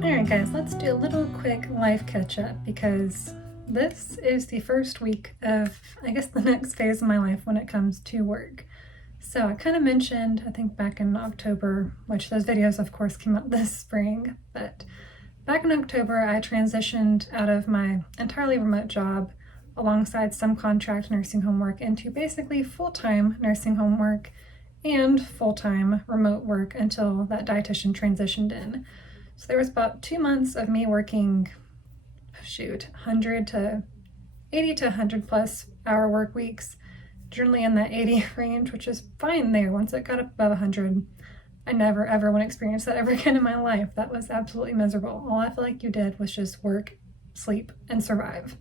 Alright guys, let's do a little quick life catch-up because this is the first week of, I guess, the next phase of my life when it comes to work. So I kind of mentioned, I think back in October, which those videos of course came out this spring, but back in October I transitioned out of my entirely remote job alongside some contract nursing home work into basically full-time nursing home work and full-time remote work until that dietitian transitioned in. So there was about 2 months of me working, 100 to 80 to 100 plus hour work weeks, generally in that 80 range, which is fine there. Once it got up above 100, I never ever want to experience that ever again in my life. That was absolutely miserable. All I feel like you did was just work, sleep, and survive.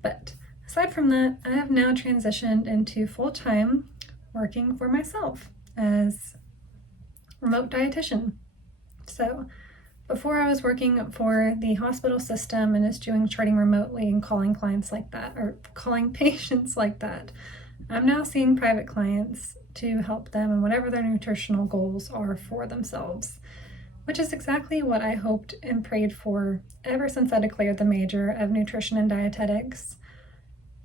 But aside from that, I have now transitioned into full-time working for myself as remote dietitian. So before I was working for the hospital system and just doing charting remotely and calling clients like that, or calling patients like that, I'm now seeing private clients to help them in whatever their nutritional goals are for themselves, which is exactly what I hoped and prayed for ever since I declared the major of nutrition and dietetics.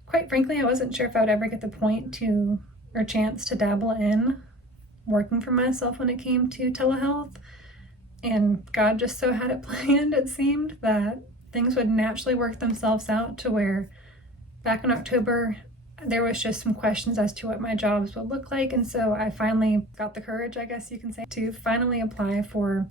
Quite frankly, I wasn't sure if I would ever get the point to, or chance to dabble in working for myself when it came to telehealth. And God just so had it planned, it seemed, that things would naturally work themselves out to where back in October, there was just some questions as to what my jobs would look like. And so I finally got the courage, I guess you can say, to finally apply for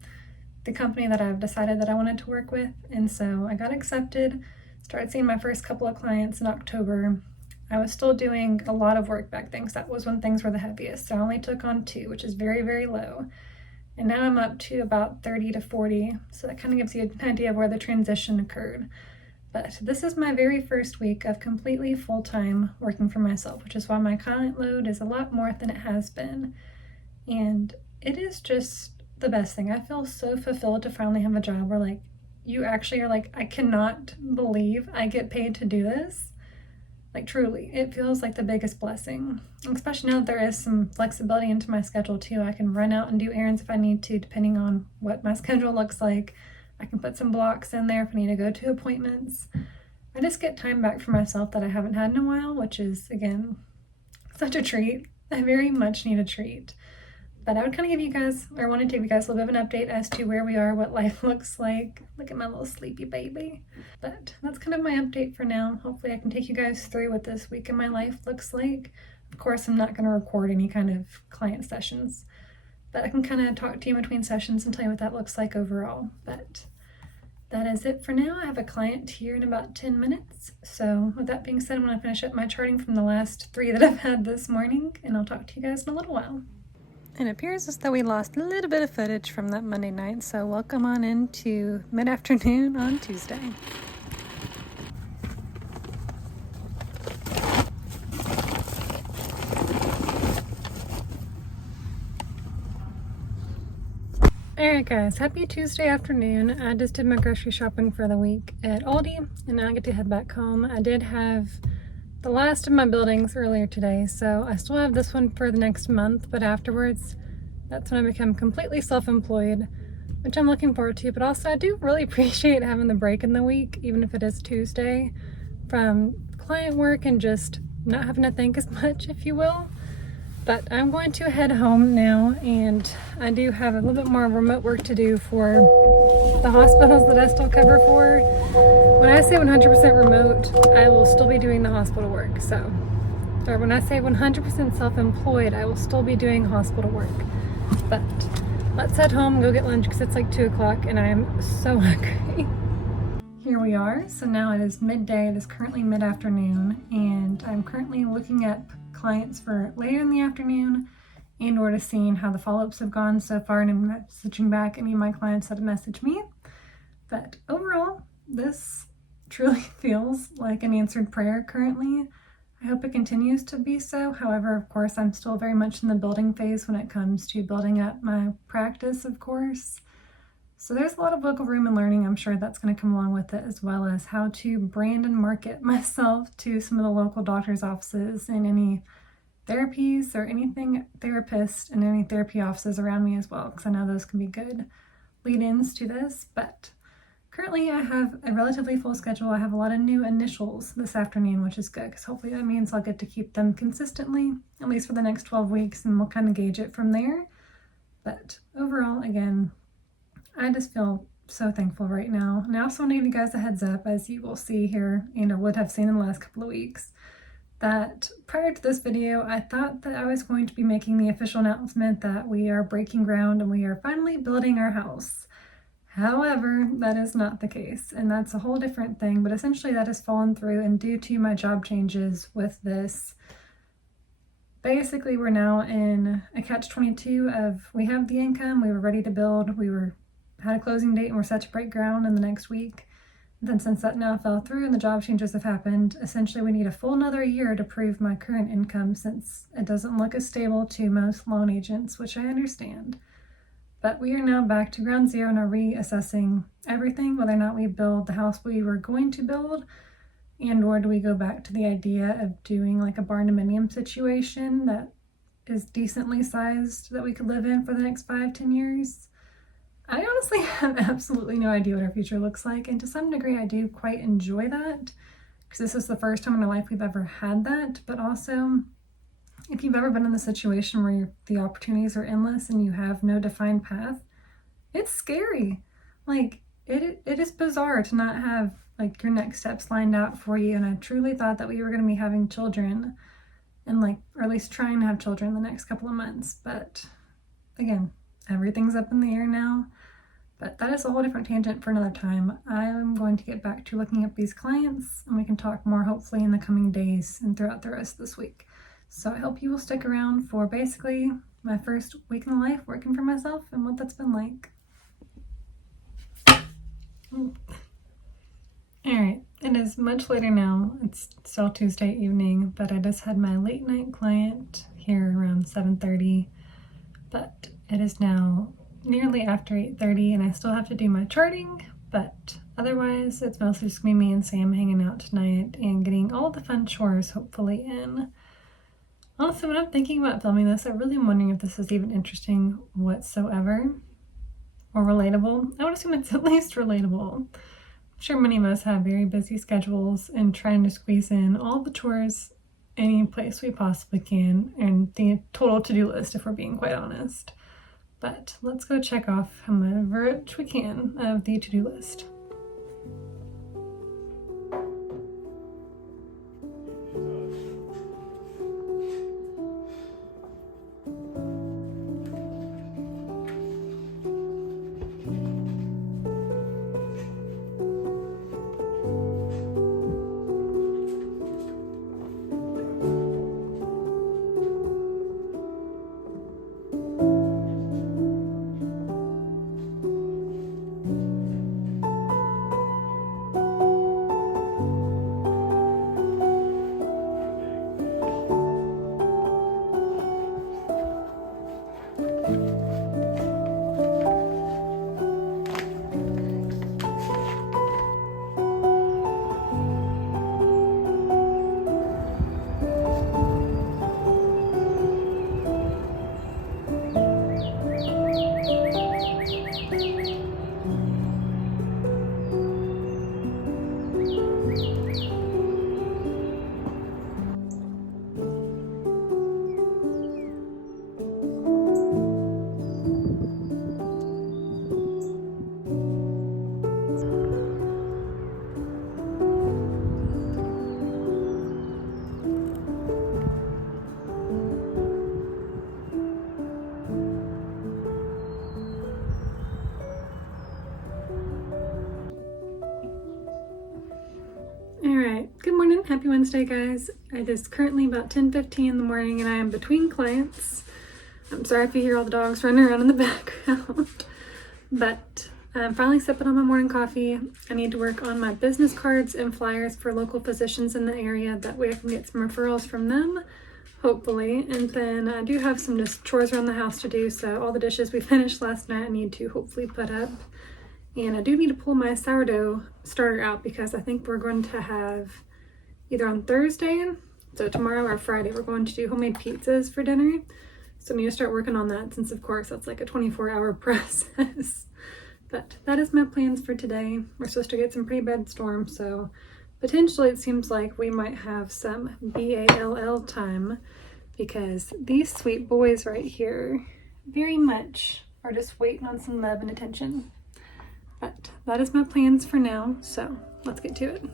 the company that I've decided that I wanted to work with. And so I got accepted, started seeing my first couple of clients in October. I was still doing a lot of work back then because that was when things were the heaviest. So I only took on 2, which is very, very low. And now I'm up to about 30 to 40, so that kind of gives you an idea of where the transition occurred. But this is my very first week of completely full-time working for myself, which is why my client load is a lot more than it has been. And it is just the best thing. I feel so fulfilled to finally have a job where, like, you actually are like, I cannot believe I get paid to do this. Like, truly, it feels like the biggest blessing, especially now that there is some flexibility into my schedule too. I can run out and do errands if I need to, depending on what my schedule looks like. I can put some blocks in there if I need to go to appointments. I just get time back for myself that I haven't had in a while, which is, again, such a treat. I very much need a treat. But I would kind of give you guys, or want to give you guys a little bit of an update as to where we are, what life looks like. Look at my little sleepy baby. But that's kind of my update for now. Hopefully I can take you guys through what this week in my life looks like. Of course, I'm not going to record any kind of client sessions, but I can kind of talk to you in between sessions and tell you what that looks like overall. But that is it for now. I have a client here in about 10 minutes. So with that being said, I'm going to finish up my charting from the last 3 that I've had this morning, and I'll talk to you guys in a little while. It appears as though we lost a little bit of footage from that Monday night, so welcome on into mid-afternoon on Tuesday. Alright guys, happy Tuesday afternoon. I just did my grocery shopping for the week at Aldi, and now I get to head back home. I did have the last of my buildings earlier today, so I still have this one for the next month, but afterwards, that's when I become completely self-employed, which I'm looking forward to. But also, I do really appreciate having the break in the week, even if it is Tuesday, from client work and just not having to think as much, if you will. But I'm going to head home now, and I do have a little bit more remote work to do for the hospitals that I still cover for. When I say 100% remote, I will still be doing the hospital work. So, or when I say 100% self-employed, I will still be doing hospital work. But let's head home and go get lunch because it's like 2 o'clock and I am so hungry. Here we are. So now it is midday. It is currently mid-afternoon, and I'm currently looking at clients for later in the afternoon and or to seeing how the follow-ups have gone so far, and I'm messaging back any of my clients that have messaged me. But overall, this truly feels like an answered prayer currently. I I hope it continues to be so. However, of course, I'm still very much in the building phase when it comes to building up my practice, of course. So there's a lot of wiggle room and learning. I'm sure that's going to come along with it, as well as how to brand and market myself to some of the local doctor's offices and any therapies or anything therapist and any therapy offices around me as well, because I know those can be good lead-ins to this. But currently I have a relatively full schedule. I have a lot of new initials this afternoon, which is good because hopefully that means I'll get to keep them consistently, at least for the next 12 weeks, and we'll kind of gauge it from there. But overall, again, I just feel so thankful right now. And I also want to give you guys a heads up, as you will see here and or would have seen in the last couple of weeks, that prior to this video, I thought that I was going to be making the official announcement that we are breaking ground and we are finally building our house. However, that is not the case, and that's a whole different thing, but essentially that has fallen through, and due to my job changes with this, basically we're now in a catch-22 of we have the income, we were ready to build, had a closing date, and we're set to break ground in the next week. And then since that now fell through and the job changes have happened, essentially we need a full another year to prove my current income, since it doesn't look as stable to most loan agents, which I understand. But we are now back to ground zero and are reassessing everything, whether or not we build the house we were going to build, and or do we go back to the idea of doing like a barn dominium situation that is decently sized that we could live in for the next 5-10 years. I honestly have absolutely no idea what our future looks like, and to some degree I do quite enjoy that, because this is the first time in our life we've ever had that. But also, if you've ever been in the situation where the opportunities are endless and you have no defined path, it's scary. Like, it is bizarre to not have like your next steps lined out for you, and I truly thought that we were going to be having children, and or at least trying to have children in the next couple of months. But again, everything's up in the air now. But that is a whole different tangent for another time. I am going to get back to looking up these clients, and we can talk more hopefully in the coming days and throughout the rest of this week. So I hope you will stick around for basically my first week in the life working for myself and what that's been like. Alright, it is much later now. It's still Tuesday evening, but I just had my late night client here around 7:30. But it is now nearly after 8:30 and I still have to do my charting, but otherwise it's mostly just me and Sam hanging out tonight and getting all the fun chores hopefully in. Also, when I'm thinking about filming this, I really am wondering if this is even interesting whatsoever or relatable. I would assume it's at least relatable. I'm sure many of us have very busy schedules and trying to squeeze in all the chores any place we possibly can, and the total to-do list if we're being quite honest. But let's go check off however much we can of the to-do list. Alright, good morning, happy Wednesday guys. It is currently about 10:15 in the morning and I am between clients. I'm sorry if you hear all the dogs running around in the background, but I'm finally sipping on my morning coffee. I need to work on my business cards and flyers for local physicians in the area. That way I can get some referrals from them, hopefully. And then I do have some just chores around the house to do. So all the dishes we finished last night I need to hopefully put up. And I do need to pull my sourdough starter out because I think we're going to have either on Thursday, so tomorrow or Friday, we're going to do homemade pizzas for dinner. So I need to start working on that since of course that's like a 24-hour process. But that is my plans for today. We're supposed to get some pretty bad storms, so potentially it seems like we might have some BALL time because these sweet boys right here very much are just waiting on some love and attention. But that is my plans for now, so let's get to it.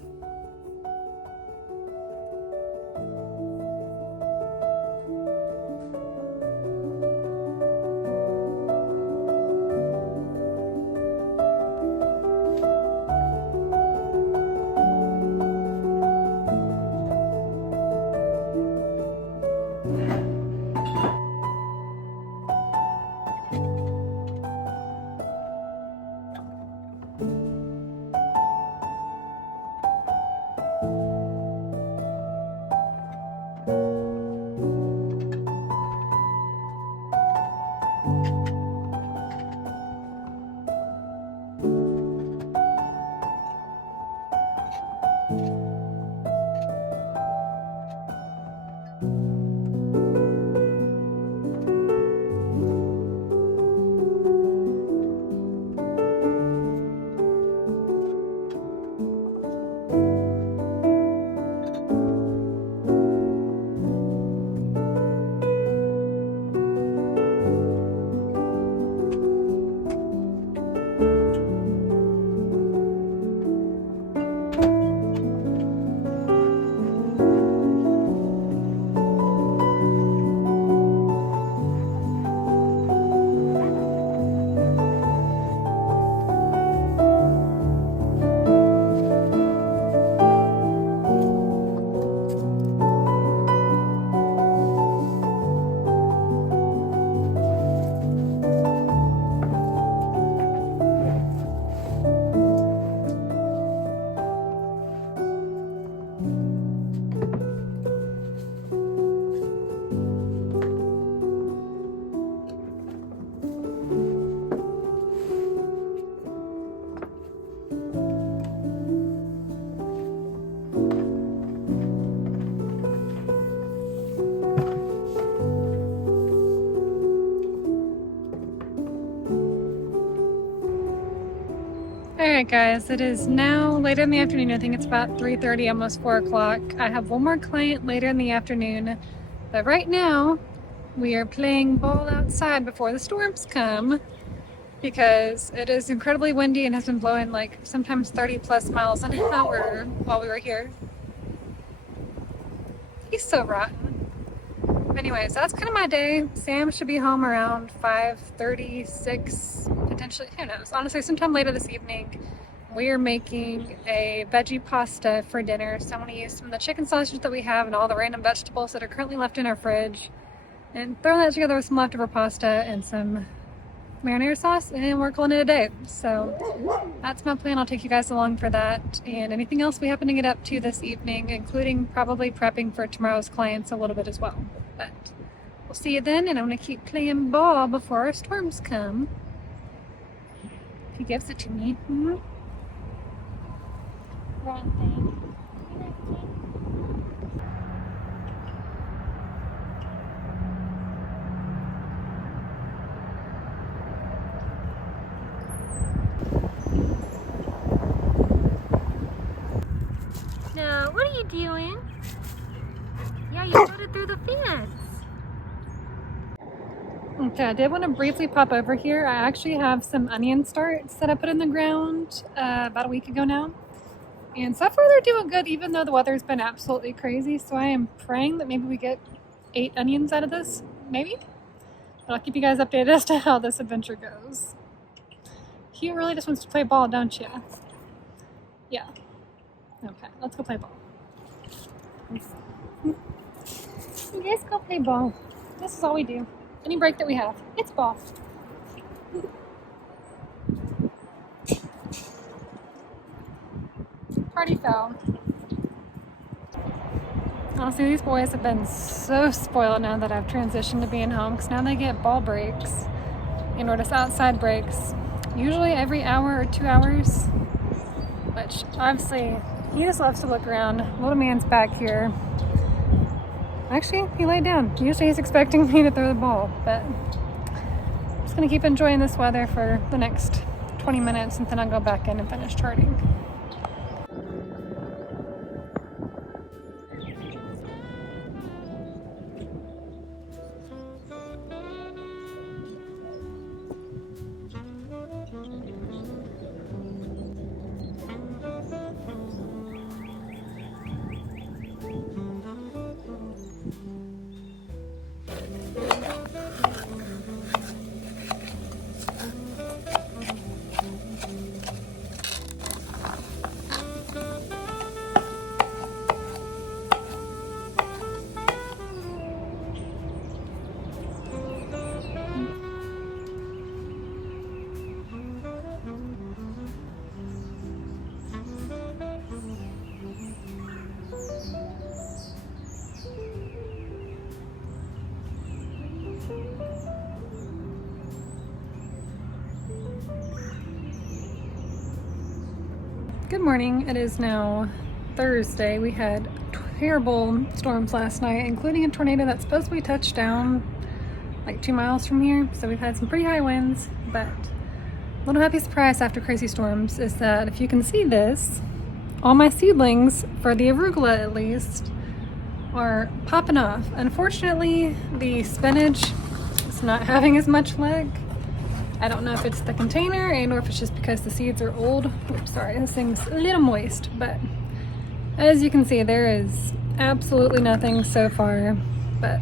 Alright guys, it is now later in the afternoon. I think it's about 3:30, almost 4 o'clock. I have one more client later in the afternoon, but right now we are playing ball outside before the storms come because it is incredibly windy and has been blowing like sometimes 30 plus miles an hour while we were here. He's so rotten. Anyways, that's kind of my day. Sam should be home around 5:36, potentially, who knows. Honestly, sometime later this evening. We are making a veggie pasta for dinner. So I'm going to use some of the chicken sausage that we have and all the random vegetables that are currently left in our fridge and throw that together with some leftover pasta and some marinara sauce, and we're calling it a day. So that's my plan. I'll take you guys along for that and anything else we happen to get up to this evening, including probably prepping for tomorrow's clients a little bit as well. But we'll see you then, and I'm going to keep playing ball before our storms come. He gives it to me. Wrong thing. No, what are you doing? Yeah, you put it through the fence. Okay, I did want to briefly pop over here. I actually have some onion starts that I put in the ground about a week ago now. And so far they're doing good, even though the weather's been absolutely crazy. So I am praying that maybe we get 8 onions out of this, maybe? But I'll keep you guys updated as to how this adventure goes. He really just wants to play ball, don't you? Yeah. Okay, let's go play ball. Let's go play ball. This is all we do. Any break that we have, it's ball. Party foul. Honestly, these boys have been so spoiled now that I've transitioned to being home, because now they get ball breaks and or just outside breaks, usually every hour or 2 hours, which obviously he just loves to look around. Little man's back here. Actually, he laid down. Usually he's expecting me to throw the ball, but I'm just gonna keep enjoying this weather for the next 20 minutes and then I'll go back in and finish charting. Good morning. It is now Thursday. We had terrible storms last night, including a tornado that's supposed to be touched down like 2 miles from here. So we've had some pretty high winds, but a little happy surprise after crazy storms is that if you can see this, all my seedlings, for the arugula at least, are popping off. Unfortunately, the spinach is not having as much leg. I don't know if it's the container and or if it's just because the seeds are old. Oops, sorry, this thing's a little moist, but as you can see, there is absolutely nothing so far. But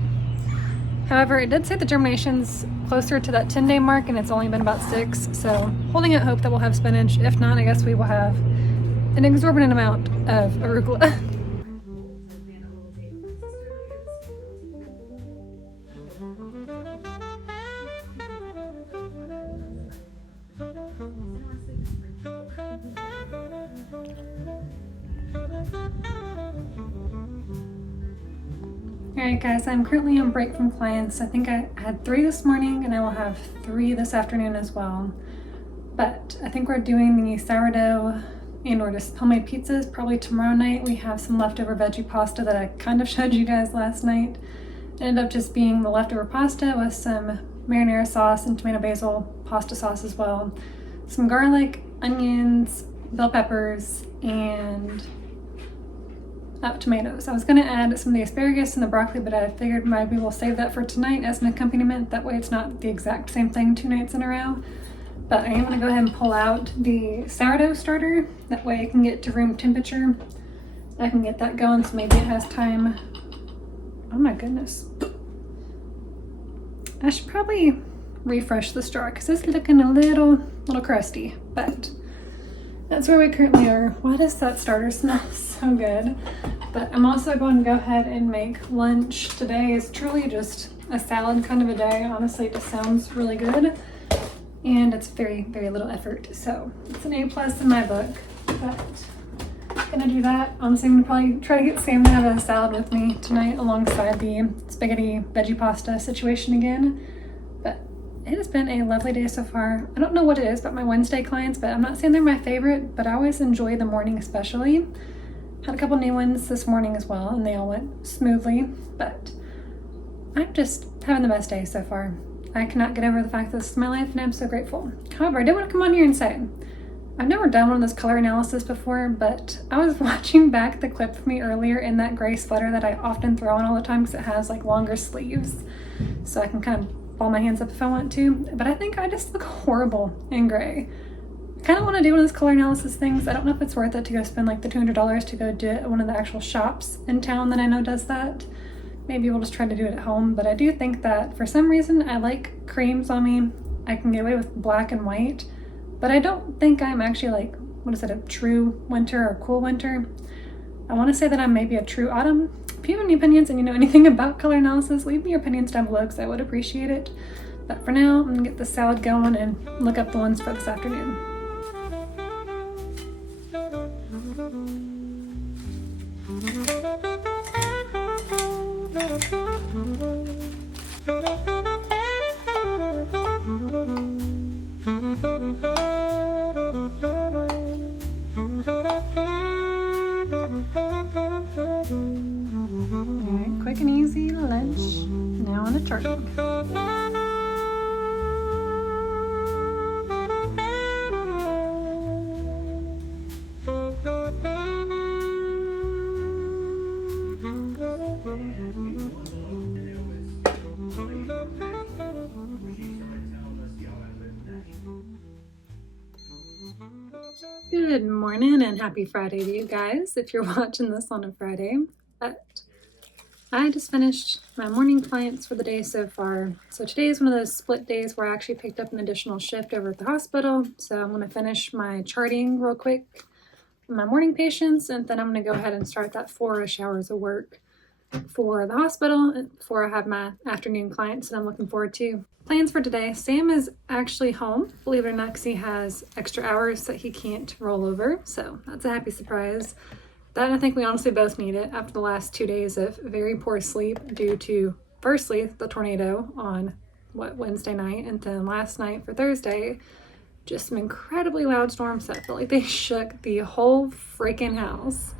however, it did say the germination's closer to that 10-day mark and it's only been about 6. So holding out hope that we'll have spinach. If not, I guess we will have an exorbitant amount of arugula. Alright guys, I'm currently on break from clients. I think I had 3 this morning and I will have 3 this afternoon as well. But I think we're doing the sourdough and or just homemade pizzas probably tomorrow night. We have some leftover veggie pasta that I kind of showed you guys last night. It ended up just being the leftover pasta with some marinara sauce and tomato basil pasta sauce as well. Some garlic, onions, bell peppers, and tomatoes. I was going to add some of the asparagus and the broccoli, but I figured maybe we'll save that for tonight as an accompaniment. That way it's not the exact same thing 2 nights in a row. But I am going to go ahead and pull out the sourdough starter. That way it can get to room temperature. I can get that going so maybe it has time. Oh my goodness. I should probably refresh the jar because it's looking a little crusty, but that's where we currently are. Why does that starter smell so good? But I'm also going to go ahead and make lunch. Today is truly just a salad kind of a day. Honestly, it just sounds really good. And it's very, very little effort. So it's an A+ in my book. But I'm gonna do that. Honestly, I'm gonna probably try to get Sam to have a salad with me tonight alongside the spaghetti veggie pasta situation again. But it has been a lovely day so far. I don't know what it is about my Wednesday clients, but I'm not saying they're my favorite, but I always enjoy the morning especially. Had a couple new ones this morning as well, and they all went smoothly, but I'm just having the best day so far. I cannot get over the fact that this is my life, and I'm so grateful. However, I did want to come on here and say, I've never done one of those color analysis before, but I was watching back the clip of me earlier in that gray sweater that I often throw on all the time because it has like longer sleeves, so I can kind of ball my hands up if I want to, but I think I just look horrible in gray. I kind of want to do one of those color analysis things. I don't know if it's worth it to go spend like the $200 to go do it at one of the actual shops in town that I know does that. Maybe we'll just try to do it at home, but I do think that for some reason I like creams on me. I can get away with black and white, but I don't think I'm actually like, what is it, a true winter or cool winter? I want to say that I'm maybe a true autumn. If you have any opinions and you know anything about color analysis, leave me your opinions down below because I would appreciate it. But for now, I'm gonna get the salad going and look up the ones for this afternoon. Good morning and happy Friday to you guys if you're watching this on a Friday. But I just finished my morning clients for the day so far. So today is one of those split days where I actually picked up an additional shift over at the hospital. So I'm going to finish my charting real quick for my morning patients, and then I'm going to go ahead and start that 4-ish hours of work for the hospital before I have my afternoon clients that I'm looking forward to. Plans for today: Sam is actually home, believe it or not, because he has extra hours that he can't roll over, so that's a happy surprise. That, I think we honestly both need it after the last 2 days of very poor sleep due to, firstly, the tornado on Wednesday night, and then last night for Thursday, just some incredibly loud storms that felt like they shook the whole freaking house.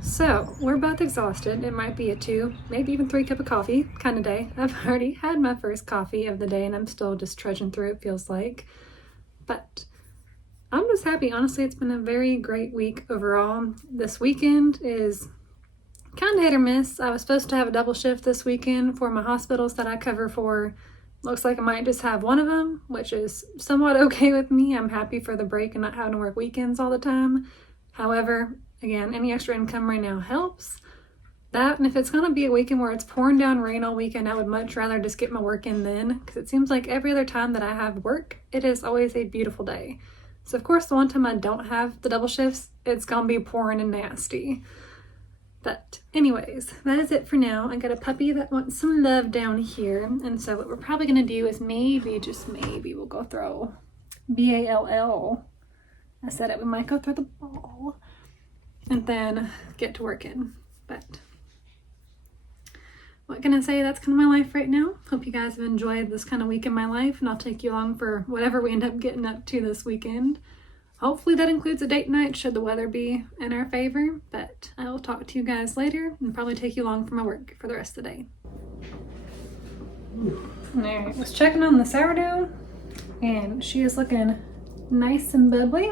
So we're both exhausted. It might be a 2, maybe even 3 cup of coffee kind of day. I've already had my first coffee of the day and I'm still just trudging through, it feels like. But I'm just happy. Honestly, it's been a very great week overall. This weekend is kind of hit or miss. I was supposed to have a double shift this weekend for my hospitals that I cover for. Looks like I might just have one of them, which is somewhat okay with me. I'm happy for the break and not having to work weekends all the time. However, again, any extra income right now helps. That, and if it's going to be a weekend where it's pouring down rain all weekend, I would much rather just get my work in then, because it seems like every other time that I have work, it is always a beautiful day. So of course, the one time I don't have the double shifts, it's going to be pouring and nasty. But anyways, that is it for now. I got a puppy that wants some love down here, and so what we're probably going to do is maybe, just maybe, we'll go throw BALL. I said it, we might go throw the ball and then get to working. But what can I say? That's kind of my life right now. Hope you guys have enjoyed this kind of week in my life, and I'll take you along for whatever we end up getting up to this weekend. Hopefully that includes a date night should the weather be in our favor, but I will talk to you guys later and probably take you along for my work for the rest of the day. Alright, was checking on the sourdough and she is looking nice and bubbly.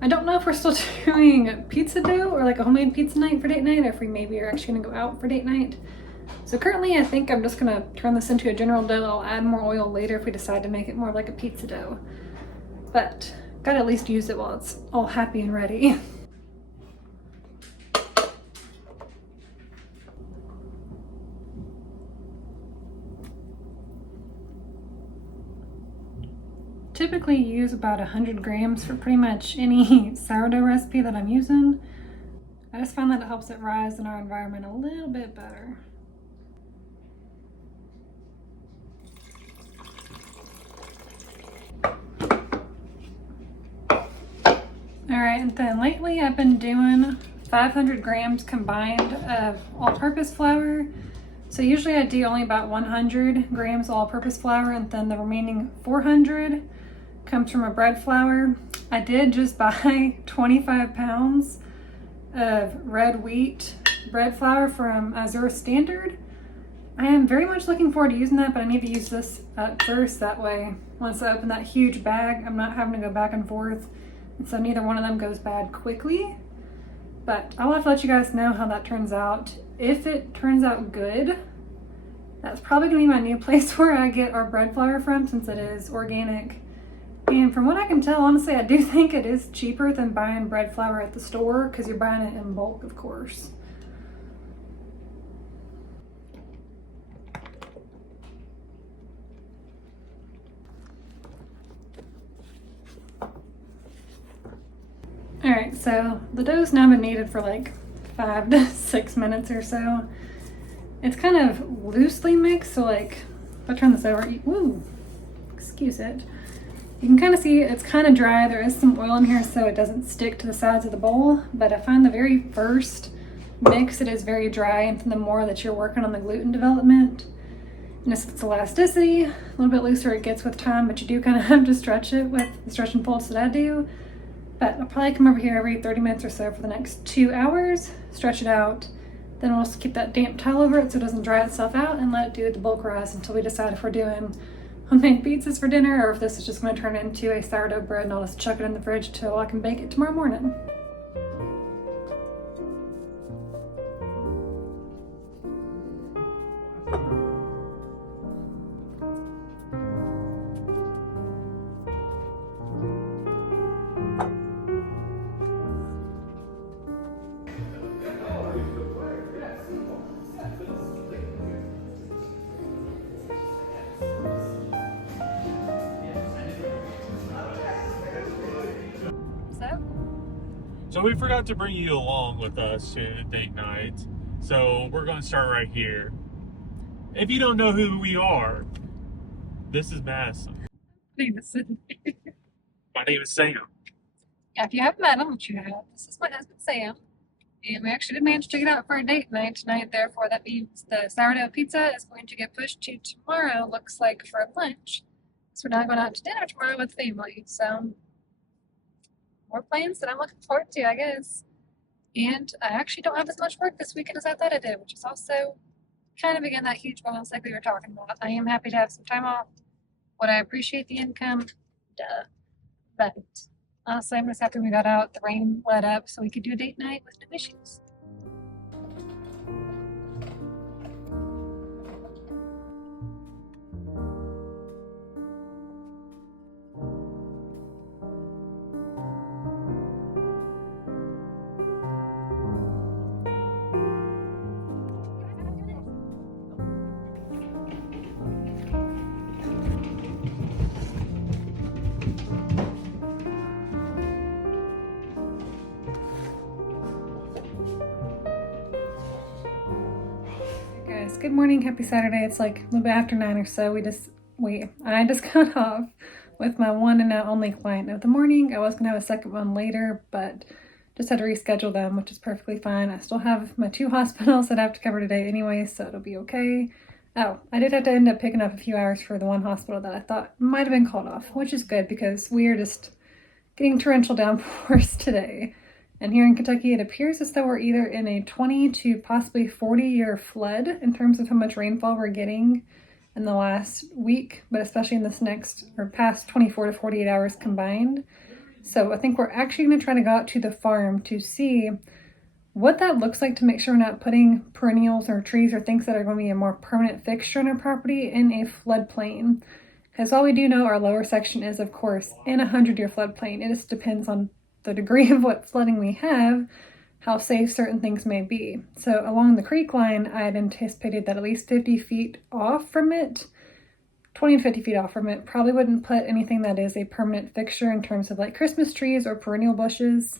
I don't know if we're still doing pizza dough or like a homemade pizza night for date night, or if we maybe are actually gonna go out for date night. So currently I think I'm just gonna turn this into a general dough. I'll add more oil later if we decide to make it more like a pizza dough. But gotta at least use it while it's all happy and ready. Typically use about 100 grams for pretty much any sourdough recipe that I'm using. I just find that it helps it rise in our environment a little bit better. Alright, and then lately I've been doing 500 grams combined of all-purpose flour. So usually I do only about 100 grams all-purpose flour, and then the remaining 400 comes from a bread flour. I did just buy 25 pounds of red wheat bread flour from Azure Standard. I am very much looking forward to using that, but I need to use this first. That way, once I open that huge bag, I'm not having to go back and forth, and so neither one of them goes bad quickly. But I'll have to let you guys know how that turns out. If it turns out good, that's probably gonna be my new place where I get our bread flour from, since it is organic. And from what I can tell, honestly, I do think it is cheaper than buying bread flour at the store, because you're buying it in bulk, of course. Alright, so the dough's now been kneaded for like 5 to 6 minutes or so. It's kind of loosely mixed, so like, if I turn this over, woo, excuse it. You can kind of see it's kind of dry. There is some oil in here so it doesn't stick to the sides of the bowl, but I find the very first mix it is very dry, and the more that you're working on the gluten development, and it's elasticity, a little bit looser it gets with time, but you do kind of have to stretch it with the stretch and folds that I do. But I'll probably come over here every 30 minutes or so for the next 2 hours, stretch it out, then we'll just keep that damp towel over it so it doesn't dry itself out, and let it do the bulk rise until we decide if we're doing homemade pizzas for dinner or if this is just going to turn into a sourdough bread, and I'll just chuck it in the fridge till I can bake it tomorrow morning. So we forgot to bring you along with us to date night. So we're going to start right here. If you don't know who we are, this is Madison. My name is Sam. Yeah, if you haven't met him, which you have, this is my husband Sam. And we actually did manage to get out for a date night tonight, therefore that means the sourdough pizza is going to get pushed to tomorrow, looks like, for lunch. So we're not going out to dinner tomorrow with family, so more plans that I'm looking forward to, I guess. And I actually don't have as much work this weekend as I thought I did, which is also kind of, again, that huge bonus like we were talking about. I am happy to have some time off. Would I appreciate the income? Duh. But honestly, I'm just happy we got out, the rain let up, so we could do a date night with no issues. Guys, good morning, happy Saturday. It's like a little bit after 9 or so. I just got off with my one and now only client of the morning. I was gonna have a second one later, but just had to reschedule them, which is perfectly fine. I still have my 2 hospitals that I have to cover today anyway, so it'll be okay. Oh, I did have to end up picking up a few hours for the one hospital that I thought might have been called off, which is good because we are just getting torrential downpours today. And here in Kentucky, it appears as though we're either in a 20 to possibly 40-year flood in terms of how much rainfall we're getting in the last week, but especially in this next or past 24 to 48 hours combined. So I think we're actually going to try to go out to the farm to see what that looks like to make sure we're not putting perennials or trees or things that are going to be a more permanent fixture in our property in a floodplain. Because all we do know our lower section is, of course, in a 100-year floodplain. It just depends on the degree of what flooding we have, how safe certain things may be. So along the creek line, I had anticipated that at least 50 feet off from it, 20 to 50 feet off from it, probably wouldn't put anything that is a permanent fixture in terms of like Christmas trees or perennial bushes,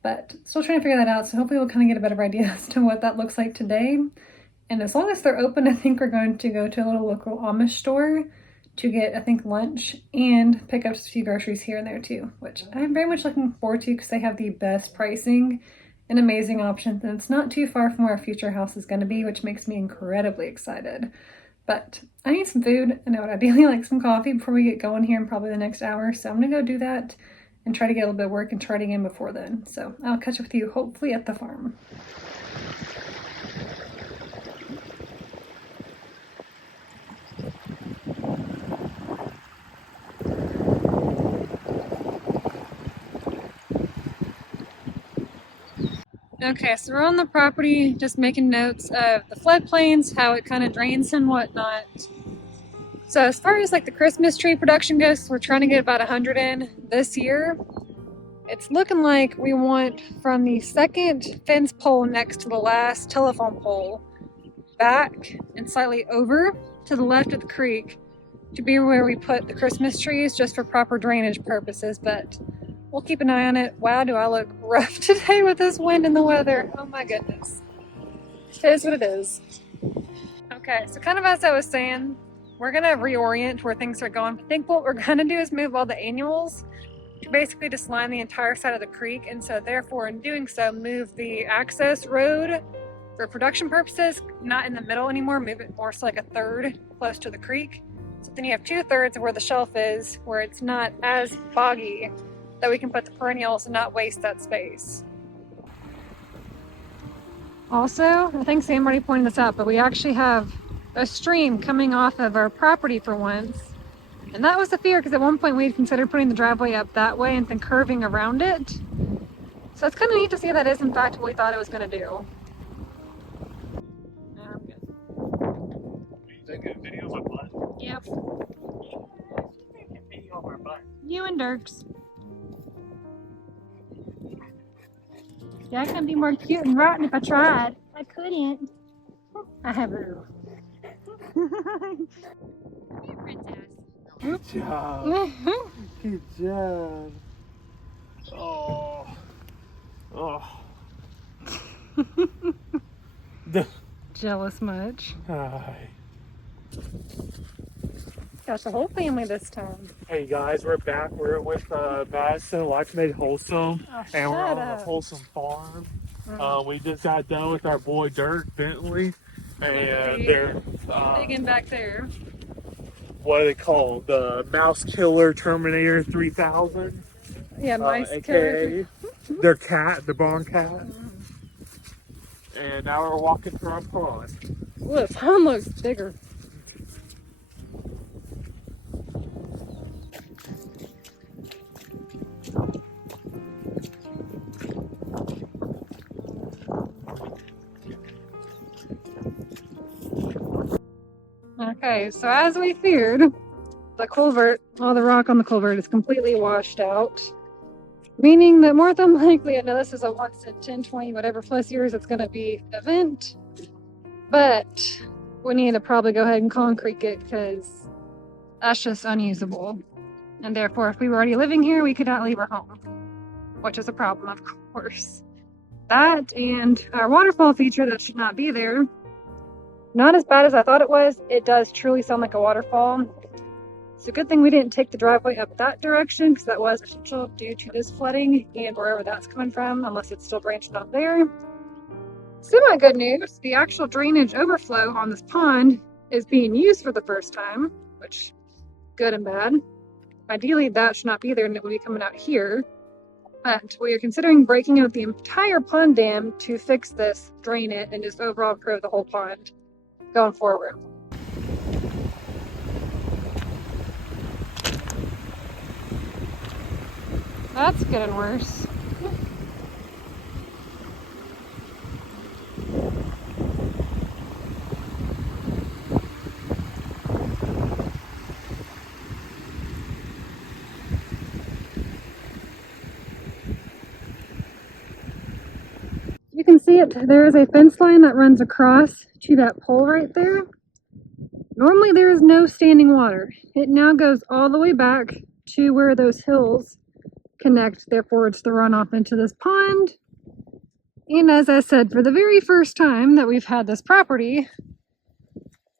but still trying to figure that out. So hopefully we'll kind of get a better idea as to what that looks like today. And as long as they're open, I think we're going to go to a little local Amish store to get, I think, lunch and pick up a few groceries here and there too, which I'm very much looking forward to because they have the best pricing and amazing options, and it's not too far from where our future house is going to be, which makes me incredibly excited. But I need some food, and I would ideally like some coffee before we get going here in probably the next hour, so I'm gonna go do that and try to get a little bit of work and try it again before then. So I'll catch up with you hopefully at the farm. Okay, so we're on the property just making notes of the floodplains, how it kind of drains and whatnot. So as far as like the Christmas tree production goes, we're trying to get about 100 in this year. It's looking like we want from the second fence pole next to the last telephone pole back and slightly over to the left of the creek to be where we put the Christmas trees just for proper drainage purposes, but we'll keep an eye on it. Wow, do I look rough today with this wind and the weather. Oh my goodness. It is what it is. Okay, so kind of as I was saying, we're going to reorient where things are going. I think what we're going to do is move all the annuals to basically just line the entire side of the creek, and so therefore in doing so, move the access road for production purposes, not in the middle anymore, move it more so like a third close to the creek. So then you have 2/3 of where the shelf is, where it's not as boggy, that we can put the perennials and not waste that space. Also, I think Sam already pointed this out, but we actually have a stream coming off of our property for once. And that was the fear, because at one point we had considered putting the driveway up that way and then curving around it. So it's kind of neat to see that is in fact what we thought it was going to do. No, I'm good. You taking videos of mine? Yep. Video of our butt. You and Dirks. Yeah, I can be more cute and rotten if I tried. I couldn't. I have a Good job. Good job. Oh. Oh. Jealous much? Hi. Got the whole family this time. Hey guys, we're back. We're with Madison, Life Made Wholesome, Oh, and we're shut on the up. Wholesome farm. We just got done with our boy Dirk Bentley, and they're Digging back there. what do they call the Mouse Killer Terminator 3000, Yeah, mice killer. aka their cat, the barn cat. And now we're walking through our pond. Look, this pond looks bigger. Okay, so as we feared, the culvert, all the rock on the culvert is completely washed out. Meaning that more than likely, I know this is a once in 10, 20, whatever plus years it's going to be event, but we need to probably go ahead and concrete it because that's just unusable. And therefore, if we were already living here, we could not leave our home, which is a problem, of course. That and our waterfall feature that should not be there. Not as bad as I thought it was. It does truly sound like a waterfall. It's a good thing we didn't take the driveway up that direction because that was essential due to this flooding and wherever that's coming from, unless it's still branching off there. Semi good news, the actual drainage overflow on this pond is being used for the first time, which good and bad. Ideally that should not be there and it would be coming out here. But we are considering breaking out the entire pond dam to fix this, drain it, and just overall improve the whole pond going forward. That's getting worse. You can see it, there is a fence line that runs across to that pole right there. Normally there is no standing water. It now goes all the way back to where those hills connect, therefore it's the runoff into this pond. And as I said, for the very first time that we've had this property,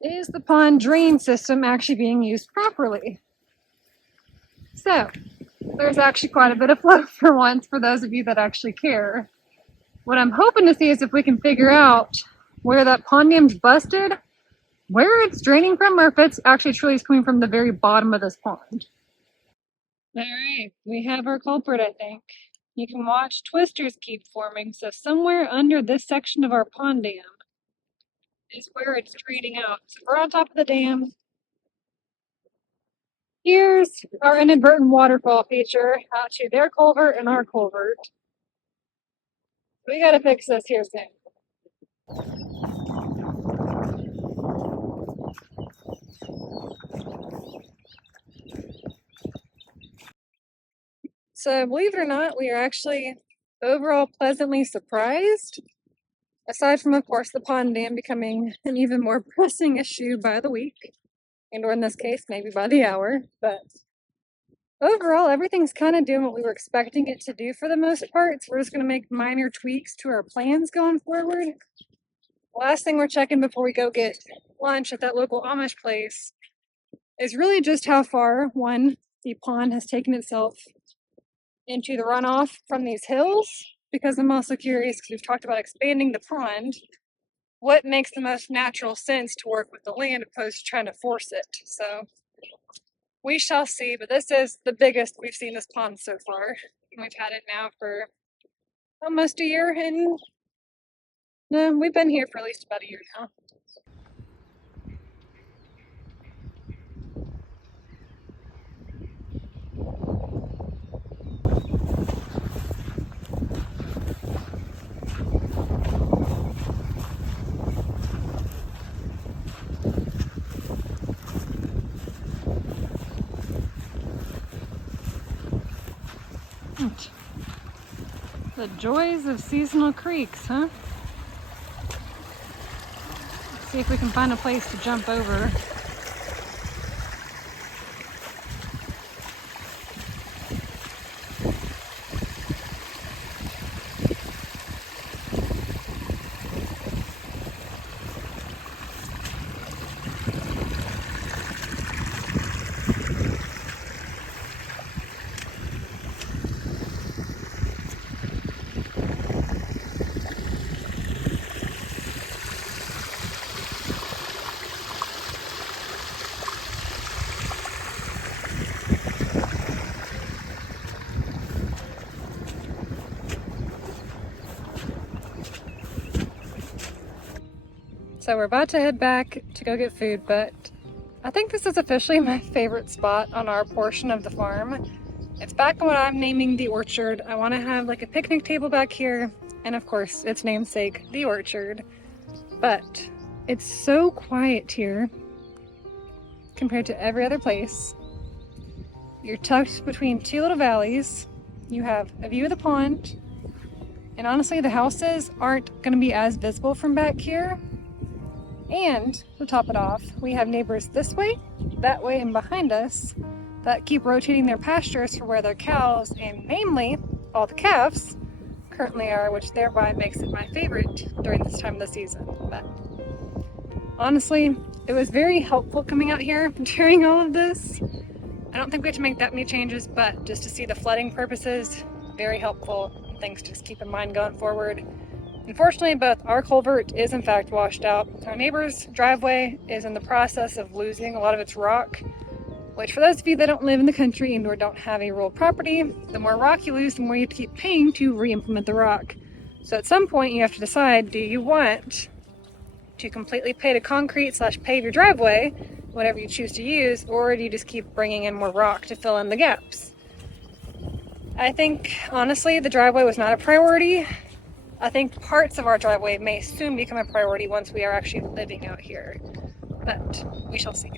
is the pond drain system actually being used properly. So, there's actually quite a bit of flow for once for those of you that actually care. What I'm hoping to see is if we can figure out where that pond dam's busted, where it's draining from, or if it's actually truly is coming from the very bottom of this pond. Alright, we have our culprit, I think. You can watch twisters keep forming, so somewhere under this section of our pond dam is where it's draining out. So we're on top of the dam. Here's our inadvertent waterfall feature out to their culvert and our culvert. We gotta fix this here soon. So believe it or not, we are actually overall pleasantly surprised. Aside from, of course, the pond dam becoming an even more pressing issue by the week, and or in this case, maybe by the hour, but overall, everything's kind of doing what we were expecting it to do for the most part. So we're just going to make minor tweaks to our plans going forward. Last thing we're checking before we go get lunch at that local Amish place is really just how far, one, the pond has taken itself into the runoff from these hills, because I'm also curious, because we've talked about expanding the pond, what makes the most natural sense to work with the land opposed to trying to force it. So we shall see, but this is the biggest we've seen this pond so far. We've had it now for almost a year, and we've been here for at least about a year now. The joys of seasonal creeks, huh? Let's see if we can find a place to jump over. So we're about to head back to go get food, but I think this is officially my favorite spot on our portion of the farm. It's back in what I'm naming the orchard. I want to have like a picnic table back here, and of course its namesake, the orchard. But it's so quiet here compared to every other place. You're tucked between two little valleys. You have a view of the pond, and honestly the houses aren't going to be as visible from back here. And to top it off, we have neighbors this way, that way, and behind us that keep rotating their pastures for where their cows, and mainly all the calves, currently are, which thereby makes it my favorite during this time of the season. But honestly, it was very helpful coming out here during all of this. I don't think we have to make that many changes, but just to see the flooding purposes, very helpful. Things to just keep in mind going forward. Unfortunately, both our culvert is in fact washed out. Our neighbor's driveway is in the process of losing a lot of its rock, which for those of you that don't live in the country and or don't have a rural property, the more rock you lose, the more you have to keep paying to re-implement the rock. So at some point you have to decide, do you want to completely pay to concrete / pave your driveway, whatever you choose to use, or do you just keep bringing in more rock to fill in the gaps? I think honestly the driveway was not a priority. I think parts of our driveway may soon become a priority once we are actually living out here, but we shall see.